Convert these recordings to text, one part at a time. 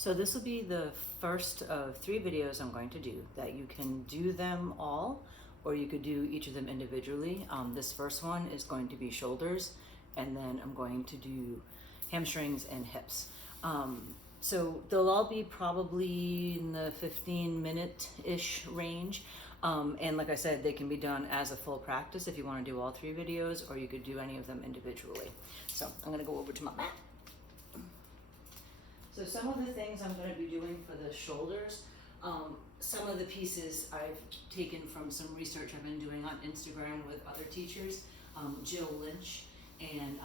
So this will be the first of 3 videos I'm going to do that you can do them all, or you could do each of them individually. This first one is going to be shoulders, and then I'm going to do hamstrings and hips. So they'll all be probably in the 15-minute-ish range. And like I said, they can be done as a full practice if you want to do all 3 videos, or you could do any of them individually. So I'm going to go over to my mat. So some of the things I'm going to be doing for the shoulders, some of the pieces I've taken from some research I've been doing on Instagram with other teachers, Jill Lynch, and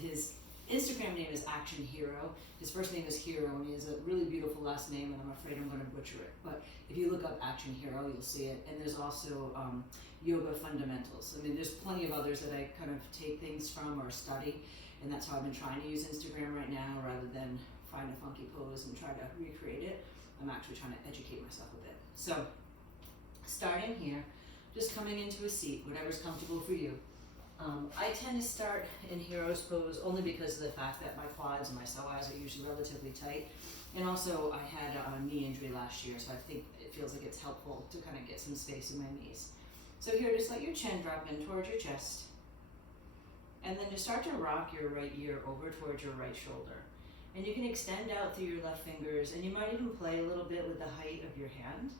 his Instagram name is Action Hero. His first name is Hero, and he has a really beautiful last name, and I'm afraid I'm going to butcher it. But if you look up Action Hero, you'll see it. And there's also Yoga Fundamentals. I mean, there's plenty of others that I kind of take things from or study, and that's how I've been trying to use Instagram right now rather than find a funky pose and try to recreate it. I'm actually trying to educate myself a bit. So, starting here, just coming into a seat, whatever's comfortable for you. I tend to start in Hero's pose only because of the fact that my quads and my psoas are usually relatively tight. And also I had a knee injury last year, so I think it feels like it's helpful to kind of get some space in my knees. So here, just let your chin drop in towards your chest. And then just start to rock your right ear over towards your right shoulder. And you can extend out through your left fingers, and you might even play a little bit with the height of your hand.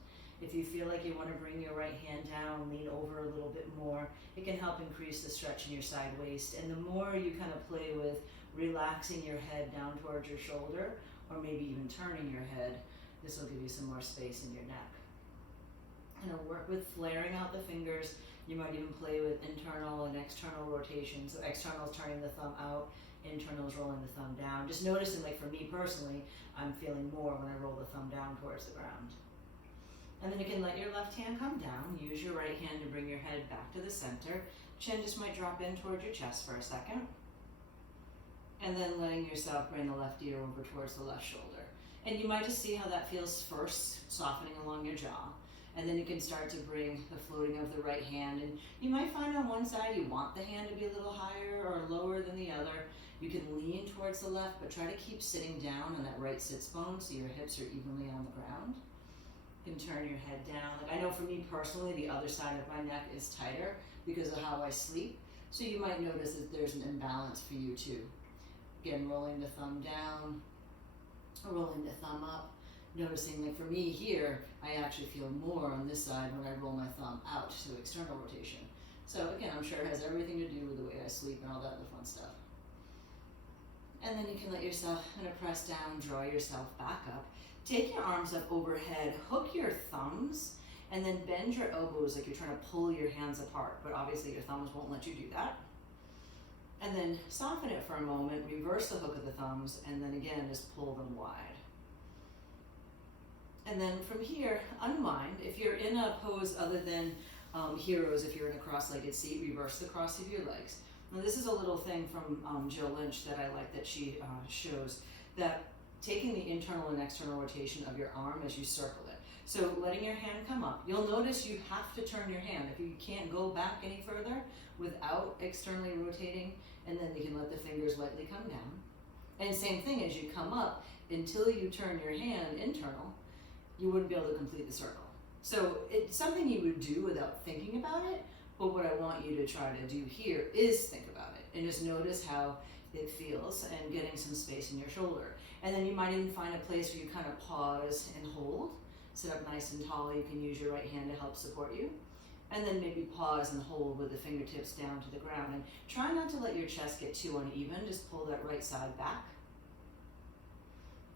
If you feel like you want to bring your right hand down, lean over a little bit more, it can help increase the stretch in your side waist. And the more you kind of play with relaxing your head down towards your shoulder, or maybe even turning your head, this will give you some more space in your neck. And work with flaring out the fingers. You might even play with internal and external rotation. So external is turning the thumb out, internal is rolling the thumb down. Just noticing, like for me personally, I'm feeling more when I roll the thumb down towards the ground. And then you can let your left hand come down. Use your right hand to bring your head back to the center. Chin just might drop in towards your chest for a second. And then letting yourself bring the left ear over towards the left shoulder. And you might just see how that feels first, softening along your jaw. And then you can start to bring the floating of the right hand. And you might find on one side you want the hand to be a little higher or lower than the other. You can lean towards the left, but try to keep sitting down on that right sits bone so your hips are evenly on the ground. You can turn your head down. Like I know for me personally, the other side of my neck is tighter because of how I sleep. So you might notice that there's an imbalance for you too. Again, rolling the thumb down, rolling the thumb up. Noticing that for me here, I actually feel more on this side when I roll my thumb out, so external rotation. So again, I'm sure it has everything to do with the way I sleep and all that other fun stuff. And then you can let yourself kind of press down, draw yourself back up. Take your arms up overhead, hook your thumbs, and then bend your elbows like you're trying to pull your hands apart, but obviously your thumbs won't let you do that. And then soften it for a moment, reverse the hook of the thumbs, and then again, just pull them wide. And then from here, unwind. If you're in a pose other than Heroes, if you're in a cross-legged seat, reverse the cross of your legs. Now this is a little thing from Jill Lynch that I like that she shows, that taking the internal and external rotation of your arm as you circle it. So letting your hand come up. You'll notice you have to turn your hand. If you can't go back any further without externally rotating, and then you can let the fingers lightly come down. And same thing as you come up, until you turn your hand internal, you wouldn't be able to complete the circle. So it's something you would do without thinking about it, but what I want you to try to do here is think about it and just notice how it feels and getting some space in your shoulder. And then you might even find a place where you kind of pause and hold. Sit up nice and tall. You can use your right hand to help support you. And then maybe pause and hold with the fingertips down to the ground. And try not to let your chest get too uneven. Just pull that right side back.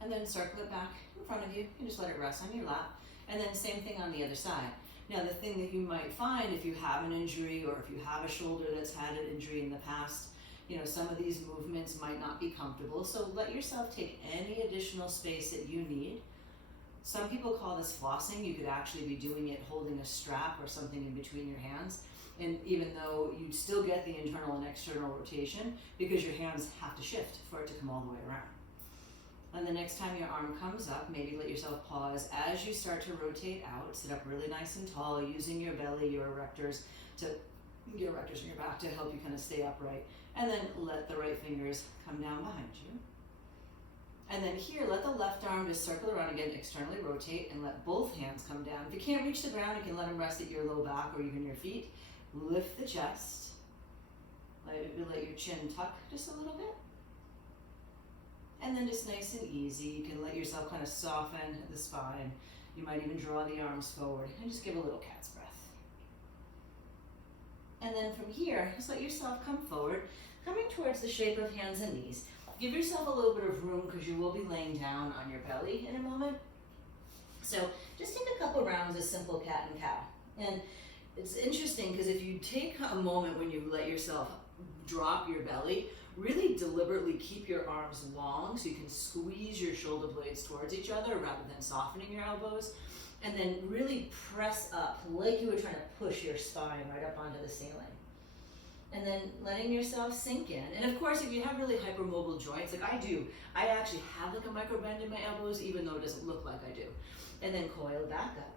And then circle it back in front of you and just let it rest on your lap. And then same thing on the other side. Now the thing that you might find if you have an injury or if you have a shoulder that's had an injury in the past, you know, some of these movements might not be comfortable. So let yourself take any additional space that you need. Some people call this flossing. You could actually be doing it holding a strap or something in between your hands. And even though you still get the internal and external rotation, because your hands have to shift for it to come all the way around. And the next time your arm comes up, maybe let yourself pause as you start to rotate out. Sit up really nice and tall, using your belly, your erectors in your back to help you kind of stay upright. And then let the right fingers come down behind you. And then here, let the left arm just circle around again, externally rotate, and let both hands come down. If you can't reach the ground, you can let them rest at your low back or even your feet. Lift the chest. Let your chin tuck just a little bit. And then just nice and easy, you can let yourself kind of soften the spine. You might even draw the arms forward and just give a little cat's breath. And then from here, just let yourself come forward, coming towards the shape of hands and knees. Give yourself a little bit of room because you will be laying down on your belly in a moment. So just take a couple rounds of simple cat and cow. And it's interesting because if you take a moment when you let yourself drop your belly, really deliberately keep your arms long so you can squeeze your shoulder blades towards each other rather than softening your elbows. And then really press up like you were trying to push your spine right up onto the ceiling. And then letting yourself sink in. And of course, if you have really hypermobile joints, like I do, I actually have like a micro bend in my elbows, even though it doesn't look like I do. And then coil back up.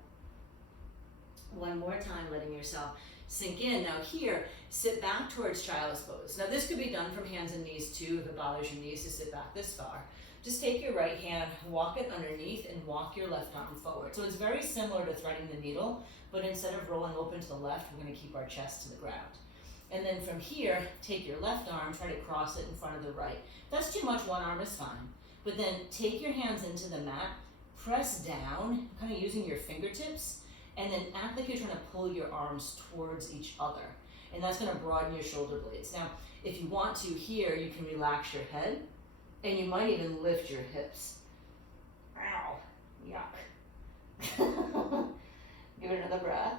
One more time, letting yourself sink in. Now here, sit back towards child's pose. Now this could be done from hands and knees too, if it bothers your knees to sit back this far. Just take your right hand, walk it underneath, and walk your left arm forward. So it's very similar to threading the needle, but instead of rolling open to the left, we're gonna keep our chest to the ground. And then from here, take your left arm, try to cross it in front of the right. If that's too much, one arm is fine. But then take your hands into the mat, press down, kind of using your fingertips, and then act like you're trying to pull your arms towards each other. And that's gonna broaden your shoulder blades. Now, if you want to here, you can relax your head, and you might even lift your hips. Ow, yuck. Give it another breath.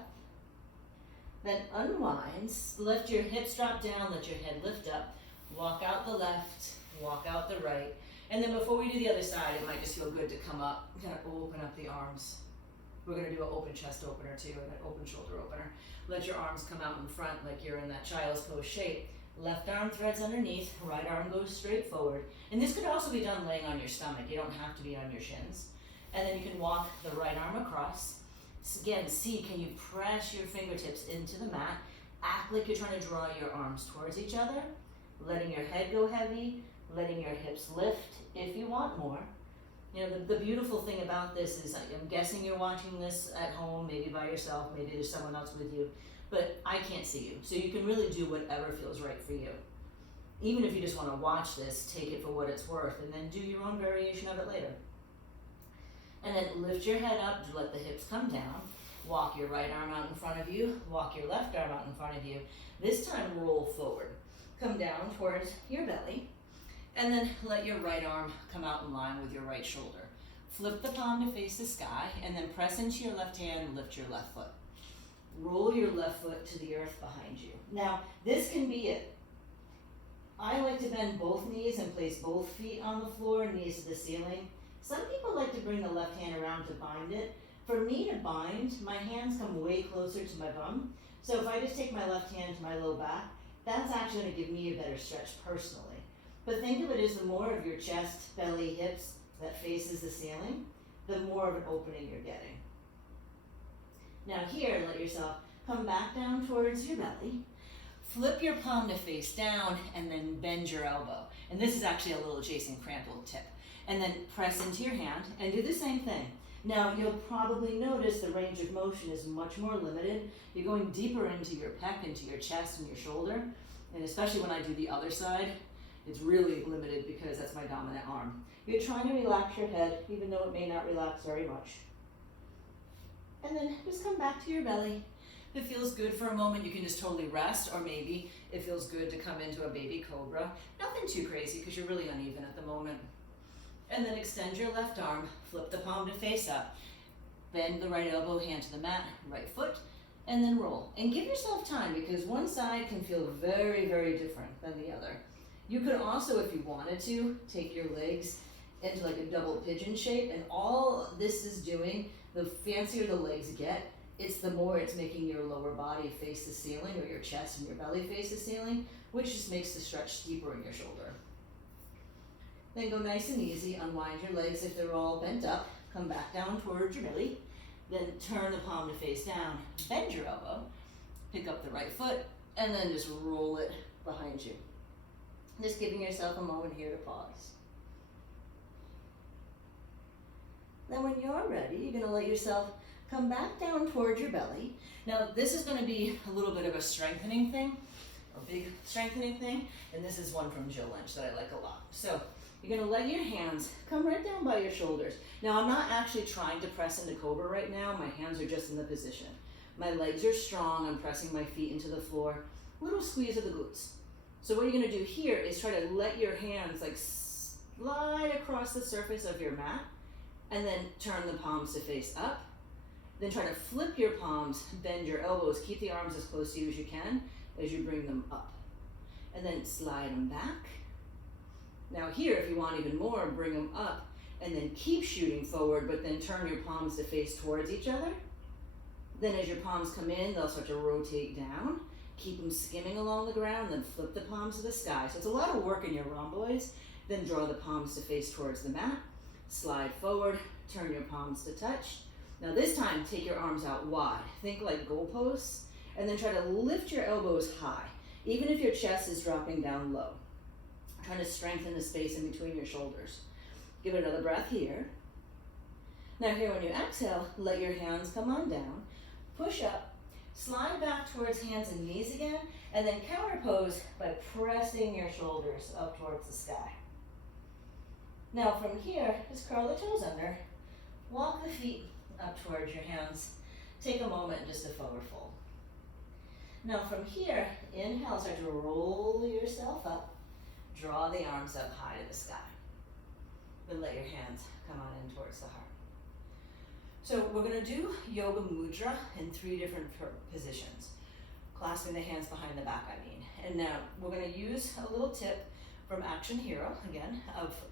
Then unwind, lift your hips, drop down, let your head lift up, walk out the left, walk out the right. And then before we do the other side, it might just feel good to come up, kind of open up the arms. We're gonna do an open chest opener too, and an open shoulder opener. Let your arms come out in front like you're in that child's pose shape. Left arm threads underneath, right arm goes straight forward. And this could also be done laying on your stomach. You don't have to be on your shins. And then you can walk the right arm across. Again, see, can you press your fingertips into the mat? Act like you're trying to draw your arms towards each other, letting your head go heavy, letting your hips lift if you want more. You know, the beautiful thing about this is, I'm guessing you're watching this at home, maybe by yourself, maybe there's someone else with you, but I can't see you. So you can really do whatever feels right for you. Even if you just want to watch this, take it for what it's worth, and then do your own variation of it later. And then lift your head up, let the hips come down. Walk your right arm out in front of you, walk your left arm out in front of you. This time roll forward. Come down towards your belly, and then let your right arm come out in line with your right shoulder. Flip the palm to face the sky, and then press into your left hand and lift your left foot. Roll your left foot to the earth behind you. Now, this can be it. I like to bend both knees and place both feet on the floor, knees to the ceiling. Some people like to bring the left hand around to bind it. For me to bind, my hands come way closer to my bum. So if I just take my left hand to my low back, that's actually going to give me a better stretch personally. But think of it as the more of your chest, belly, hips that faces the ceiling, the more of an opening you're getting. Now here, let yourself come back down towards your belly. Flip your palm to face down and then bend your elbow. And this is actually a little Jason Crandall tip. And then press into your hand and do the same thing. Now you'll probably notice the range of motion is much more limited. You're going deeper into your pec, into your chest and your shoulder. And especially when I do the other side, it's really limited because that's my dominant arm. You're trying to relax your head, even though it may not relax very much. And then just come back to your belly. If it feels good for a moment, you can just totally rest, or maybe it feels good to come into a baby cobra. Nothing too crazy because you're really uneven at the moment. And then extend your left arm, flip the palm to face up, bend the right elbow, hand to the mat, right foot, and then roll. And give yourself time because one side can feel very, very different than the other. You could also, if you wanted to, take your legs into like a double pigeon shape, and all this is doing, the fancier the legs get, it's the more it's making your lower body face the ceiling, or your chest and your belly face the ceiling, which just makes the stretch deeper in your shoulder. Then go nice and easy, unwind your legs if they're all bent up, come back down towards your belly, then turn the palm to face down, bend your elbow, pick up the right foot, and then just roll it behind you. Just giving yourself a moment here to pause. Then when you're ready, you're gonna let yourself come back down towards your belly. Now this is gonna be a little bit of a strengthening thing, a big strengthening thing, and this is one from Jill Lynch that I like a lot. So you're gonna let your hands come right down by your shoulders. Now I'm not actually trying to press into Cobra right now, my hands are just in the position. My legs are strong, I'm pressing my feet into the floor, little squeeze of the glutes. So what you're gonna do here is try to let your hands like slide across the surface of your mat, and then turn the palms to face up. Then try to flip your palms, bend your elbows, keep the arms as close to you as you can as you bring them up. And then slide them back. Now here, if you want even more, bring them up and then keep shooting forward, but then turn your palms to face towards each other. Then as your palms come in, they'll start to rotate down. Keep them skimming along the ground, then flip the palms to the sky. So it's a lot of work in your rhomboids. Then draw the palms to face towards the mat. Slide forward, turn your palms to touch. Now this time, take your arms out wide. Think like goalposts, and then try to lift your elbows high, even if your chest is dropping down low. Trying to strengthen the space in between your shoulders. Give it another breath here. Now here when you exhale, let your hands come on down, push up, slide back towards hands and knees again, and then counter pose by pressing your shoulders up towards the sky. Now from here, just curl the toes under, walk the feet up towards your hands. Take a moment just to forward fold. Now from here, inhale, start to roll yourself up. Draw the arms up high to the sky. Then let your hands come on in towards the heart. So we're gonna do Yoga Mudra in 3 different positions. Clasping the hands behind the back, I mean. And now we're gonna use a little tip from Action Hero, again,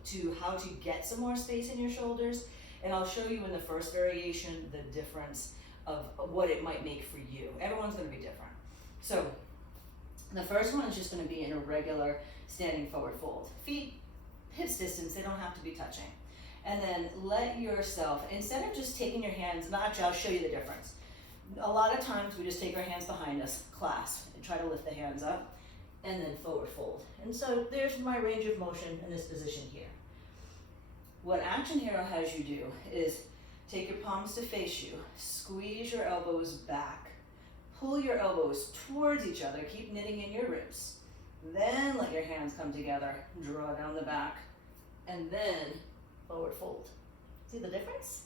to how to get some more space in your shoulders. And I'll show you in the first variation the difference of what it might make for you. Everyone's gonna be different. So the first one is just gonna be in a regular standing forward fold. Feet, hips distance, they don't have to be touching. And then let yourself, instead of just taking your hands, I'll show you the difference. A lot of times we just take our hands behind us, clasp, and try to lift the hands up, and then forward fold. And so there's my range of motion in this position here. What Action Hero has you do is take your palms to face you, squeeze your elbows back, pull your elbows towards each other, keep knitting in your ribs. Then let your hands come together, draw down the back, and then forward fold. See the difference?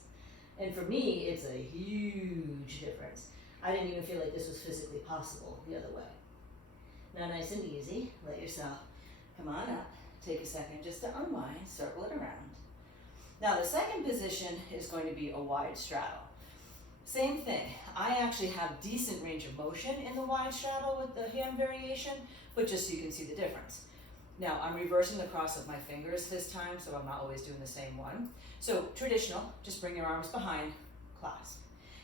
And for me, it's a huge difference. I didn't even feel like this was physically possible the other way. Now nice and easy, let yourself come on up, take a second just to unwind, circle it around. Now the second position is going to be a wide straddle. Same thing, I actually have decent range of motion in the wide straddle with the hand variation, but just so you can see the difference. Now I'm reversing the cross of my fingers this time, so I'm not always doing the same one. So traditional, just bring your arms behind, clasp.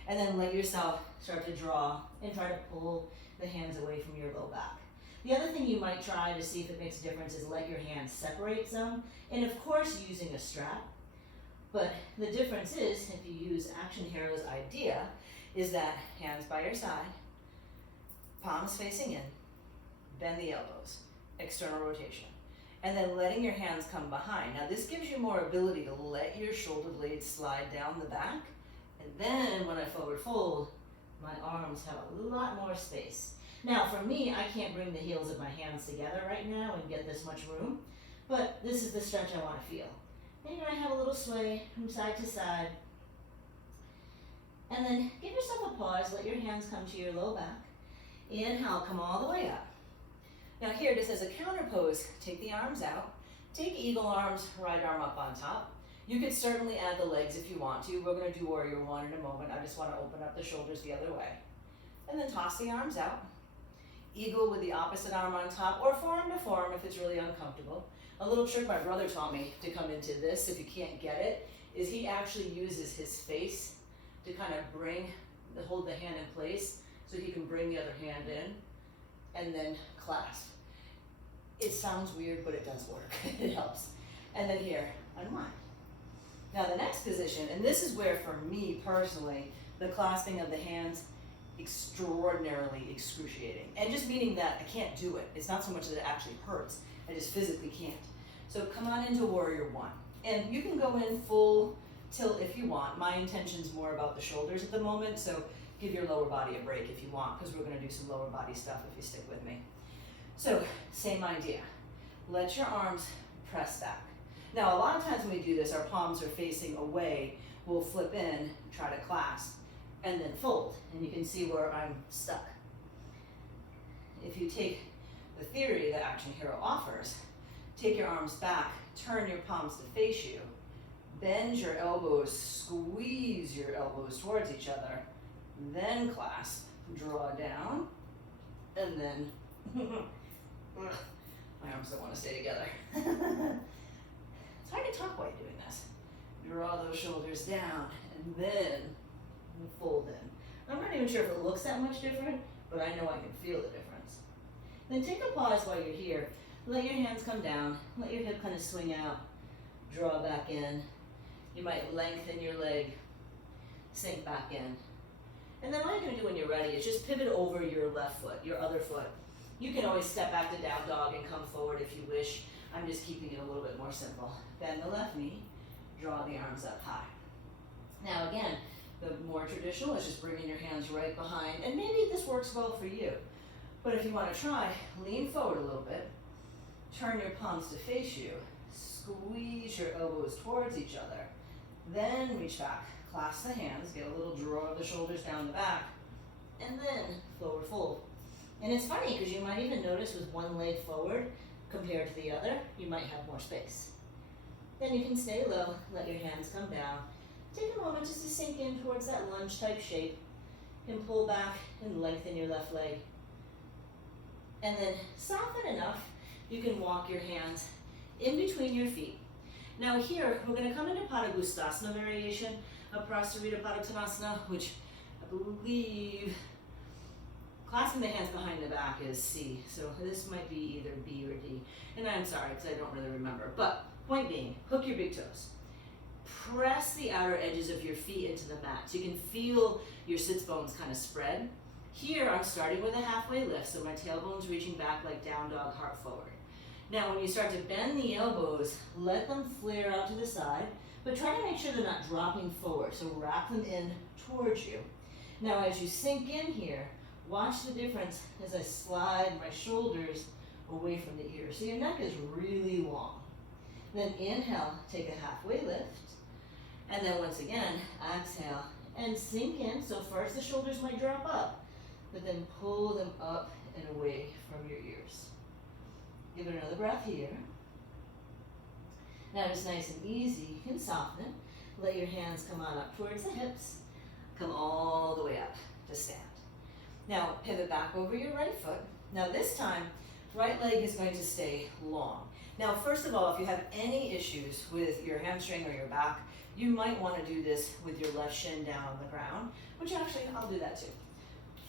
And then let yourself start to draw and try to pull the hands away from your low back. The other thing you might try to see if it makes a difference is let your hands separate some, and of course using a strap. But the difference is, if you use Action Hero's idea, is that hands by your side, palms facing in, bend the elbows, external rotation, and then letting your hands come behind. Now this gives you more ability to let your shoulder blades slide down the back, and then when I forward fold, my arms have a lot more space. Now for me, I can't bring the heels of my hands together right now and get this much room, but this is the stretch I want to feel. And you're going to have a little sway from side to side. And then give yourself a pause, let your hands come to your low back. Inhale, come all the way up. Now here, just as a counter pose, take the arms out. Take eagle arms, right arm up on top. You could certainly add the legs if you want to. We're going to do Warrior One in a moment. I just want to open up the shoulders the other way. And then toss the arms out. Eagle with the opposite arm on top, or forearm to forearm if it's really uncomfortable. A little trick my brother taught me to come into this, if you can't get it, is he actually uses his face to kind of hold the hand in place so he can bring the other hand in and then clasp. It sounds weird, but it does work. It helps. And then here, unwind. Now the next position, and this is where for me personally, the clasping of the hands, extraordinarily excruciating. And just meaning that I can't do it. It's not so much that it actually hurts, I just physically can't. So come on into Warrior One. And you can go in full tilt if you want. My intention's more about the shoulders at the moment, so give your lower body a break if you want, because we're gonna do some lower body stuff if you stick with me. So, same idea. Let your arms press back. Now, a lot of times when we do this, our palms are facing away. We'll flip in, try to clasp, and then fold. And you can see where I'm stuck. If you take the theory that Action Hero offers, take your arms back, turn your palms to face you, bend your elbows, squeeze your elbows towards each other, then clasp, draw down, and then, my arms don't want to stay together. It's hard to talk while you're doing this. Draw those shoulders down, and then fold in. I'm not even sure if it looks that much different, but I know I can feel the difference. Then take a pause while you're here. Let your hands come down, let your hip kind of swing out, draw back in. You might lengthen your leg, sink back in. And then what you're gonna do when you're ready is just pivot over your left foot, your other foot. You can always step back to down dog and come forward if you wish. I'm just keeping it a little bit more simple. Bend the left knee, draw the arms up high. Now again, the more traditional is just bringing your hands right behind, and maybe this works well for you. But if you want to try, lean forward a little bit, turn your palms to face you, squeeze your elbows towards each other, then reach back, clasp the hands, get a little draw of the shoulders down the back, and then forward fold. And it's funny because you might even notice with one leg forward compared to the other, you might have more space. Then you can stay low, let your hands come down. Take a moment just to sink in towards that lunge type shape and pull back and lengthen your left leg. And then soften enough, you can walk your hands in between your feet. Now here, we're gonna come into Padangusthasana variation of Prasarita Padottanasana, which I believe clasping the hands behind the back is C. So this might be either B or D. And I'm sorry, because I don't really remember. But point being, hook your big toes. Press the outer edges of your feet into the mat so you can feel your sits bones kind of spread. Here, I'm starting with a halfway lift, so my tailbone's reaching back like down dog, heart forward. Now, when you start to bend the elbows, let them flare out to the side, but try to make sure they're not dropping forward, so wrap them in towards you. Now, as you sink in here, watch the difference as I slide my shoulders away from the ears. So your neck is really long. Then inhale, take a halfway lift. And then once again, exhale and sink in. So first the shoulders might drop up, but then pull them up and away from your ears. Give it another breath here. Now just nice and easy, you can soften it. Let your hands come on up towards the hips. Come all the way up to stand. Now pivot back over your right foot. Now this time, right leg is going to stay long. Now first of all, if you have any issues with your hamstring or your back, you might want to do this with your left shin down on the ground, which actually I'll do that too.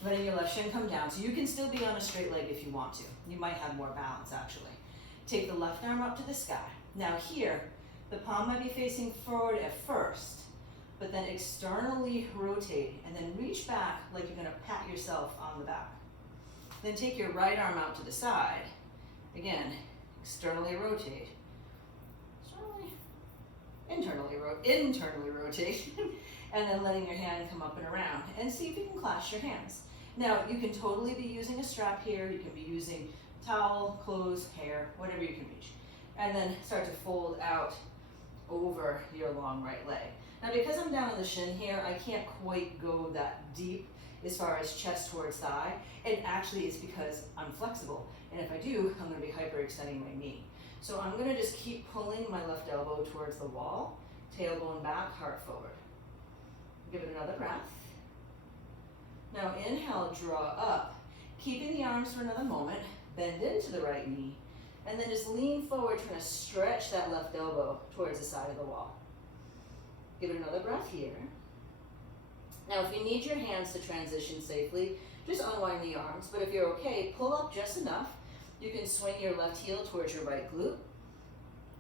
Letting your left shin come down, so you can still be on a straight leg if you want to. You might have more balance actually. Take the left arm up to the sky. Now here, the palm might be facing forward at first, but then externally rotate and then reach back like you're gonna pat yourself on the back. Then take your right arm out to the side. Again, externally rotate. Internally rotate. And then letting your hand come up and around. And see if you can clasp your hands. Now, you can totally be using a strap here. You can be using towel, clothes, hair, whatever you can reach. And then start to fold out over your long right leg. Now, because I'm down on the shin here, I can't quite go that deep as far as chest towards thigh. And actually, it's because I'm flexible. And if I do, I'm going to be hyperextending my knee. So I'm going to just keep pulling my left elbow towards the wall, tailbone back, heart forward. Give it another breath. Now inhale, draw up. Keeping the arms for another moment, bend into the right knee, and then just lean forward, trying to stretch that left elbow towards the side of the wall. Give it another breath here. Now if you need your hands to transition safely, just unwind the arms, but if you're okay, pull up just enough. You can swing your left heel towards your right glute.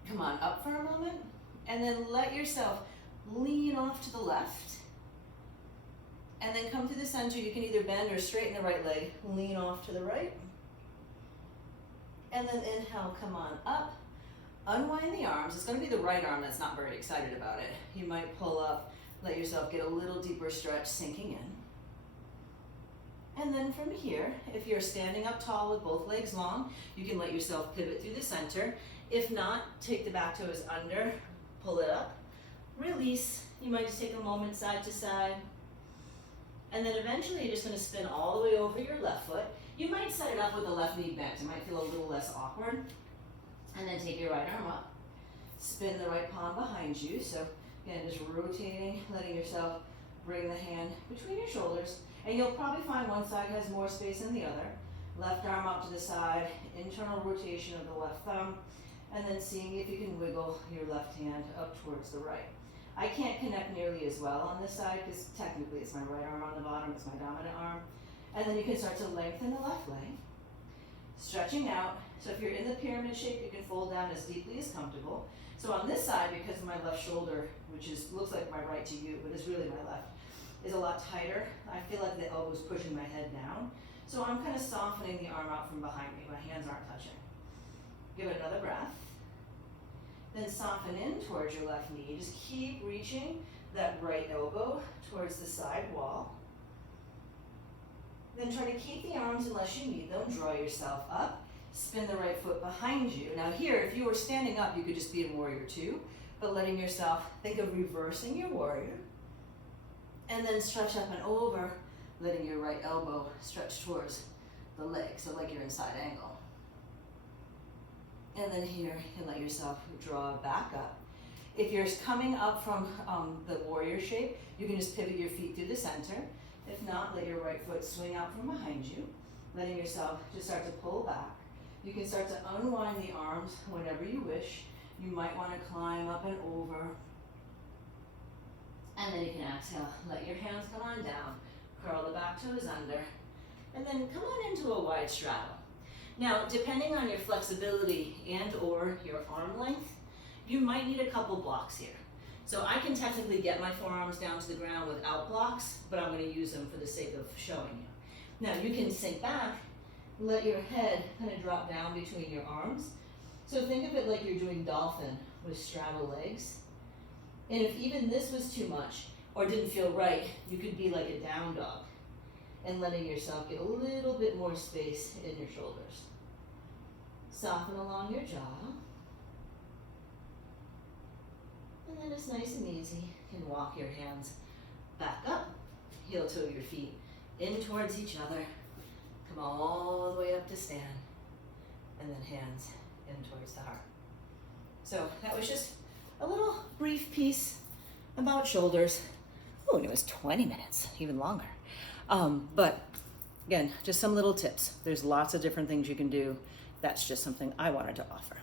Come on up for a moment, and then let yourself lean off to the left. And then come to the center. You can either bend or straighten the right leg, lean off to the right. And then inhale, come on up, unwind the arms. It's gonna be the right arm that's not very excited about it. You might pull up, let yourself get a little deeper stretch, sinking in. And then from here, if you're standing up tall with both legs long, you can let yourself pivot through the center. If not, take the back toes under, pull it up, release. You might just take a moment side to side. And then eventually you're just gonna spin all the way over your left foot. You might set it up with the left knee bent. It might feel a little less awkward. And then take your right arm up. Spin the right palm behind you. So again, just rotating, letting yourself bring the hand between your shoulders. And you'll probably find one side has more space than the other. Left arm up to the side, internal rotation of the left thumb, and then seeing if you can wiggle your left hand up towards the right. I can't connect nearly as well on this side because technically it's my right arm on the bottom, it's my dominant arm. And then you can start to lengthen the left leg, stretching out. So if you're in the pyramid shape, you can fold down as deeply as comfortable. So on this side, because my left shoulder, which looks like my right to you, but is really my left, is a lot tighter. I feel like the elbow's pushing my head down. So I'm kind of softening the arm out from behind me. My hands aren't touching. Give it another breath. Then soften in towards your left knee. Just keep reaching that right elbow towards the side wall. Then try to keep the arms unless you need them. Draw yourself up. Spin the right foot behind you. Now here, if you were standing up, you could just be in warrior two, but letting yourself think of reversing your warrior. And then stretch up and over, letting your right elbow stretch towards the leg, so like you're in side angle. And then here, you can let yourself draw back up. If you're coming up from the warrior shape, you can just pivot your feet through the center. If not, let your right foot swing out from behind you, letting yourself just start to pull back. You can start to unwind the arms whenever you wish. You might want to climb up and over. And then you can exhale, let your hands come on down, curl the back toes under, and then come on into a wide straddle. Now, depending on your flexibility and or your arm length, you might need a couple blocks here. So I can technically get my forearms down to the ground without blocks, but I'm going to use them for the sake of showing you. Now, you can sink back, let your head kind of drop down between your arms. So think of it like you're doing dolphin with straddle legs. And if even this was too much or didn't feel right, you could be like a down dog and letting yourself get a little bit more space in your shoulders. Soften along your jaw. And then it's nice and easy. You can walk your hands back up, heel toe your feet in towards each other. Come all the way up to stand. And then hands in towards the heart. So that was just a little brief piece about shoulders. Oh, and it was 20 minutes, even longer. But again, just some little tips. There's lots of different things you can do. That's just something I wanted to offer.